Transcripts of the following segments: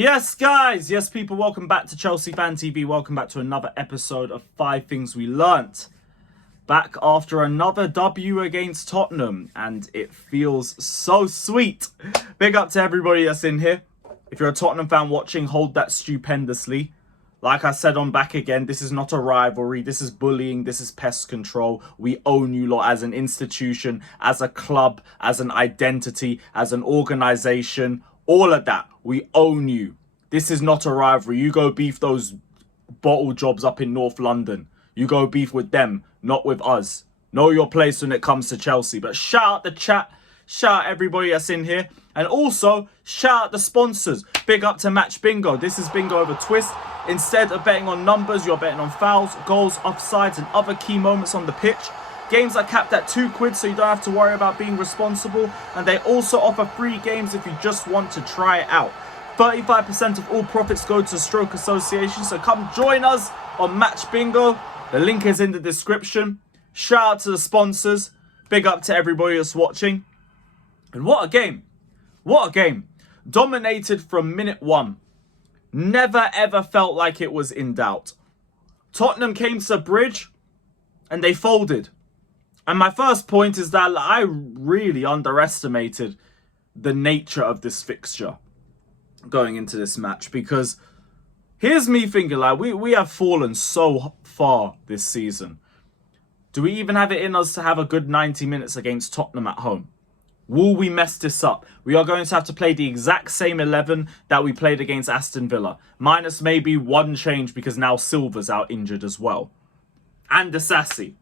Yes, guys. Yes, people. Welcome back to Chelsea Fan TV. Welcome back to another episode of 5 Things We Learnt. Back after another W against Tottenham. And it feels so sweet. Big up to everybody that's in here. If you're a Tottenham fan watching, hold that stupendously. Like I said on Back Again, this is not a rivalry. This is bullying. This is pest control. We own you lot as an institution, as a club, as an identity, as an organisation. All of that. We own you. This is not a rivalry. You go beef those bottle jobs up in North London. You go beef with them, not with us. Know your place when it comes to Chelsea. But shout out the chat. Shout out everybody that's in here. And also, shout out the sponsors. Big up to Match Bingo. This is Bingo over Twist. Instead of betting on numbers, you're betting on fouls, goals, offsides, and other key moments on the pitch. Games are capped at £2, so you don't have to worry about being responsible. And they also offer free games if you just want to try it out. 35% of all profits go to Stroke Association, so come join us on Match Bingo. The link is in the description. Shout out to the sponsors. Big up to everybody that's watching. And what a game. What a game. Dominated from minute one. Never ever felt like it was in doubt. Tottenham came to the bridge and they folded. And my first point is that I really underestimated the nature of this fixture going into this match, because here's me thinking, like, we have fallen so far this season. Do we even have it in us to have a good 90 minutes against Tottenham at home? Will we mess this up? We are going to have to play the exact same 11 that we played against Aston Villa, minus maybe one change because now Silva's out injured as well. And Disasi.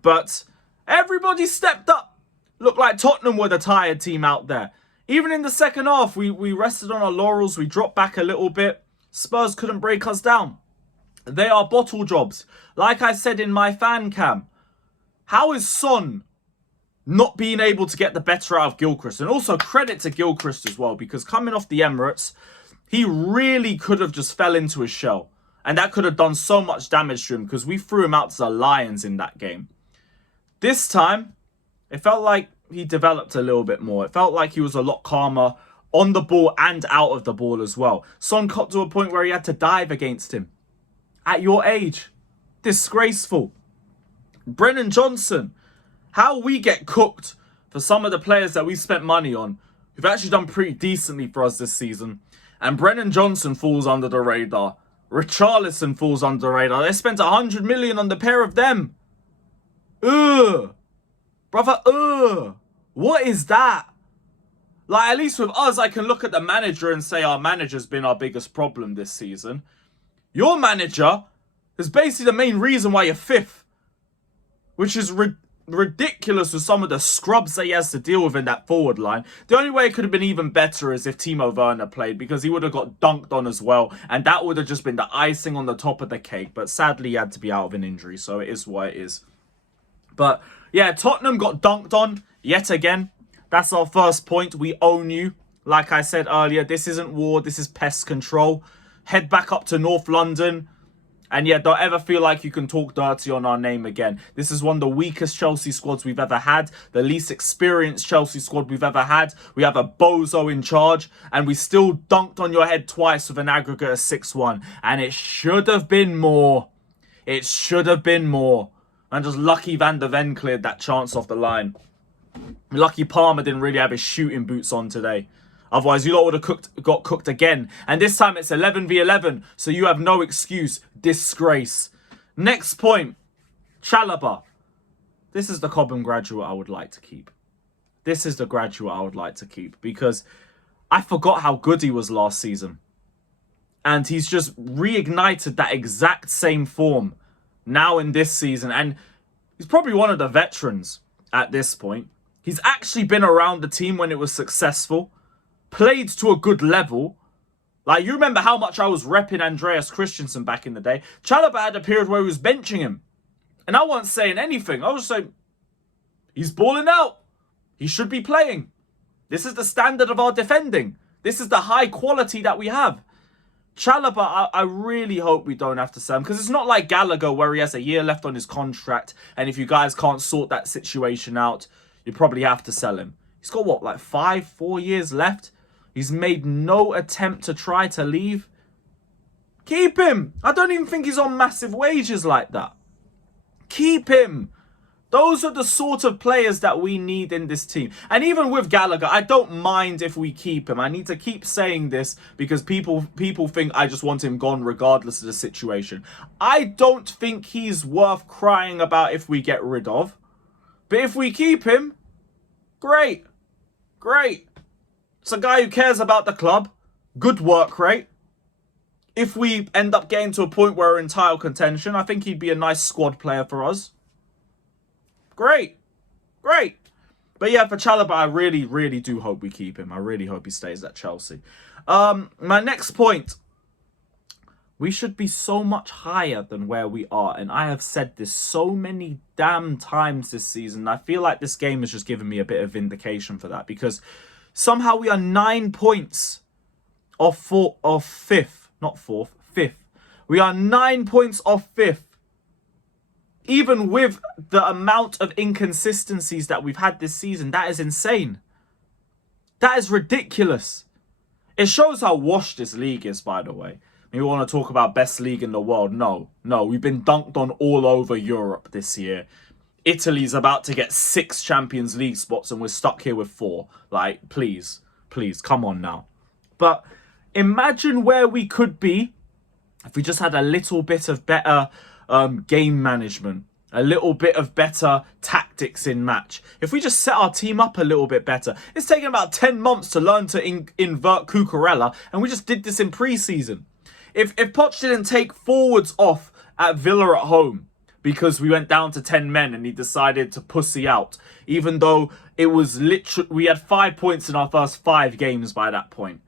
But everybody stepped up. Looked like Tottenham were the tired team out there. Even in the second half, we rested on our laurels. We dropped back a little bit. Spurs couldn't break us down. They are bottle jobs. Like I said in my fan cam, how is Son not being able to get the better out of Gilchrist? And also credit to Gilchrist as well, because coming off the Emirates, he really could have just fell into his shell. And that could have done so much damage to him, because we threw him out to the Lions in that game. This time, it felt like he developed a little bit more. It felt like he was a lot calmer on the ball and out of the ball as well. Son got to a point where he had to dive against him. At your age. Disgraceful. Brennan Johnson. How we get cooked for some of the players that we spent money on, who've actually done pretty decently for us this season. And Brennan Johnson falls under the radar. Richarlison falls under the radar. They spent 100 million on the pair of them. Ugh. Brother, what is that? Like, at least with us, I can look at the manager and say our manager's been our biggest problem this season. Your manager is basically the main reason why you're fifth, which is ridiculous with some of the scrubs that he has to deal with in that forward line. The only way it could have been even better is if Timo Werner played, because he would have got dunked on as well, and that would have just been the icing on the top of the cake. But sadly, he had to be out of an injury, so it is what it is. But yeah, Tottenham got dunked on yet again. That's our first point. We own you. Like I said earlier, this isn't war. This is pest control. Head back up to North London. And yeah, don't ever feel like you can talk dirty on our name again. This is one of the weakest Chelsea squads we've ever had. The least experienced Chelsea squad we've ever had. We have a bozo in charge. And we still dunked on your head twice with an aggregate of 6-1. And it should have been more. It should have been more. And just lucky Van der Ven cleared that chance off the line. Lucky Palmer didn't really have his shooting boots on today. Otherwise, you lot would have got cooked again. And this time it's 11v11. So you have no excuse. Disgrace. Next point. Chala. This is the Cobham graduate I would like to keep. This is the graduate I would like to keep. Because I forgot how good he was last season. And he's just reignited that exact same form now in this season. And he's probably one of the veterans at this point. He's actually been around the team when it was successful. Played to a good level. Like, you remember how much I was repping Andreas Christensen back in the day. Chala had a period where he was benching him. And I wasn't saying anything. I was saying, he's balling out. He should be playing. This is the standard of our defending. This is the high quality that we have. Chala, I really hope we don't have to sell him, because it's not like Gallagher where he has a year left on his contract, and if you guys can't sort that situation out, you probably have to sell him. He's got what, like 4 years left? He's made no attempt to try to leave. Keep him. I don't even think he's on massive wages like that. Keep him. Those are the sort of players that we need in this team. And even with Gallagher, I don't mind if we keep him. I need to keep saying this because people think I just want him gone regardless of the situation. I don't think he's worth crying about if we get rid of. But if we keep him, great. Great. It's a guy who cares about the club. Good work rate. If we end up getting to a point where we're in title contention, I think he'd be a nice squad player for us. Great. Great. But yeah, for Chala, I really, really do hope we keep him. I really hope he stays at Chelsea. My next point. We should be so much higher than where we are. And I have said this so many damn times this season. I feel like this game has just given me a bit of vindication for that. Because somehow we are 9 points off fifth. Not fourth. Fifth. We are 9 points off fifth. Even with the amount of inconsistencies that we've had this season, that is insane. That is ridiculous. It shows how washed this league is, by the way. We want to talk about best league in the world. No, we've been dunked on all over Europe this year. Italy's about to get 6 Champions League spots and we're stuck here with 4. Like, please, come on now. But imagine where we could be if we just had a little bit of better game management, a little bit of better tactics in match. If we just set our team up a little bit better. It's taken about 10 months to learn to invert Cucurella, and we just did this in pre-season. If Poch didn't take forwards off at Villa at home because we went down to 10 men and he decided to pussy out, even though it was literally, we had 5 points in our first 5 games by that point.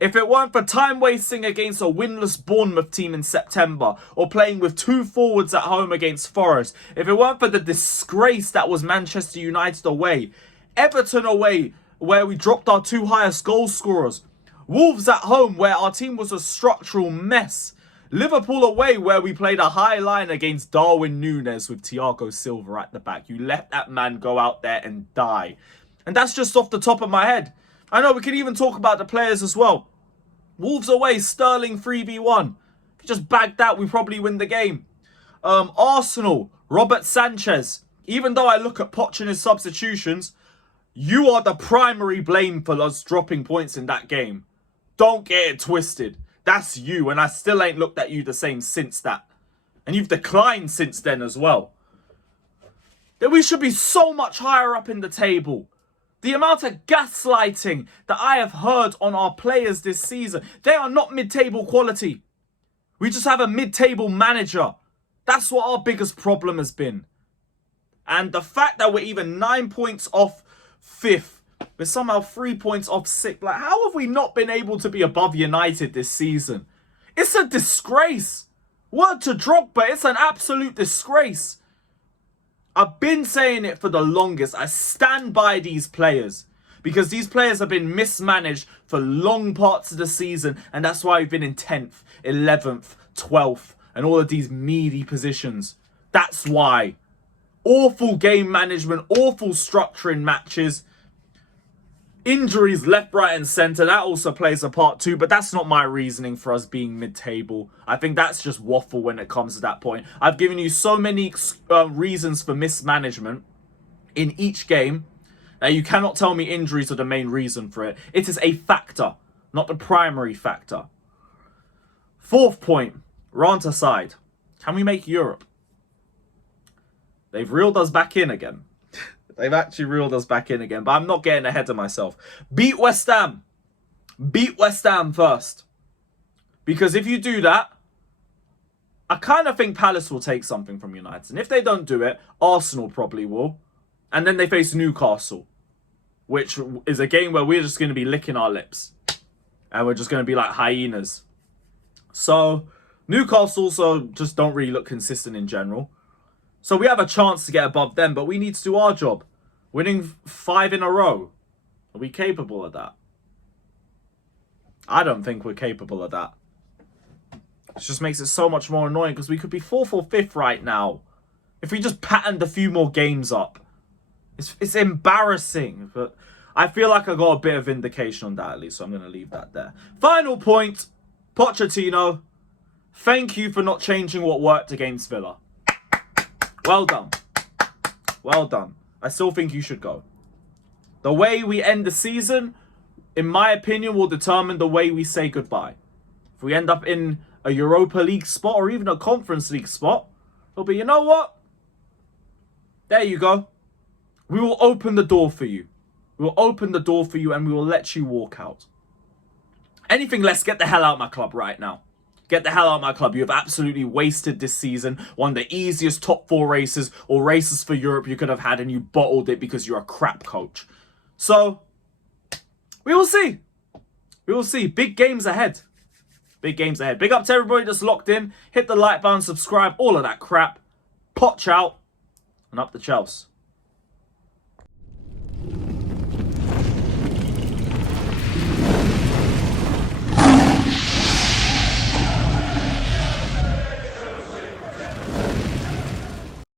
If it weren't for time wasting against a winless Bournemouth team in September, or playing with 2 forwards at home against Forest, if it weren't for the disgrace that was Manchester United away, Everton away, where we dropped our 2 highest goal scorers, Wolves at home, where our team was a structural mess, Liverpool away, where we played a high line against Darwin Núñez with Thiago Silva at the back. You let that man go out there and die. And that's just off the top of my head. I know we can even talk about the players as well. Wolves away, Sterling 3v1. If you just bagged that, we probably win the game. Arsenal, Robert Sanchez. Even though I look at Poch and his substitutions, you are the primary blame for us dropping points in that game. Don't get it twisted. That's you, and I still ain't looked at you the same since that. And you've declined since then as well. That we should be so much higher up in the table. The amount of gaslighting that I have heard on our players this season, they are not mid-table quality. We just have a mid-table manager. That's what our biggest problem has been. And the fact that we're even 9 points off 5th, we're somehow 3 points off 6th. Like, how have we not been able to be above United this season? It's a disgrace. Word to Drogba, it's an absolute disgrace. I've been saying it for the longest. I stand by these players because these players have been mismanaged for long parts of the season, and that's why we've been in 10th, 11th, 12th, and all of these meaty positions. That's why. Awful game management, awful structure in matches. Injuries left, right, and centre. That also plays a part too, but that's not my reasoning for us being mid-table. I think that's just waffle when it comes to that point. I've given you so many reasons for mismanagement in each game that you cannot tell me injuries are the main reason for it. It is a factor, not the primary factor. 4th point, rant aside. Can we make Europe? They've reeled us back in again. They've actually reeled us back in again. But I'm not getting ahead of myself. Beat West Ham. Beat West Ham first. Because if you do that, I kind of think Palace will take something from United. And if they don't do it, Arsenal probably will. And then they face Newcastle. Which is a game where we're just going to be licking our lips. And we're just going to be like hyenas. So, Newcastle also just don't really look consistent in general. So we have a chance to get above them, but we need to do our job. Winning 5 in a row. Are we capable of that? I don't think we're capable of that. It just makes it so much more annoying because we could be 4th or 5th right now. If we just patterned a few more games up. It's embarrassing. But I feel like I got a bit of vindication on that at least, so I'm going to leave that there. Final point, Pochettino, thank you for not changing what worked against Villa. Well done. Well done. I still think you should go. The way we end the season, in my opinion, will determine the way we say goodbye. If we end up in a Europa League spot or even a Conference League spot, it'll be, you know what? There you go. We will open the door for you. We will open the door for you and we will let you walk out. Anything less, get the hell out of my club right now. Get the hell out of my club. You have absolutely wasted this season. One of the easiest top 4 races or races for Europe you could have had, and you bottled it because you're a crap coach. So, we will see. We will see. Big games ahead. Big games ahead. Big up to everybody that's locked in. Hit the like button, subscribe, all of that crap. Potch out. And up the Chelsea.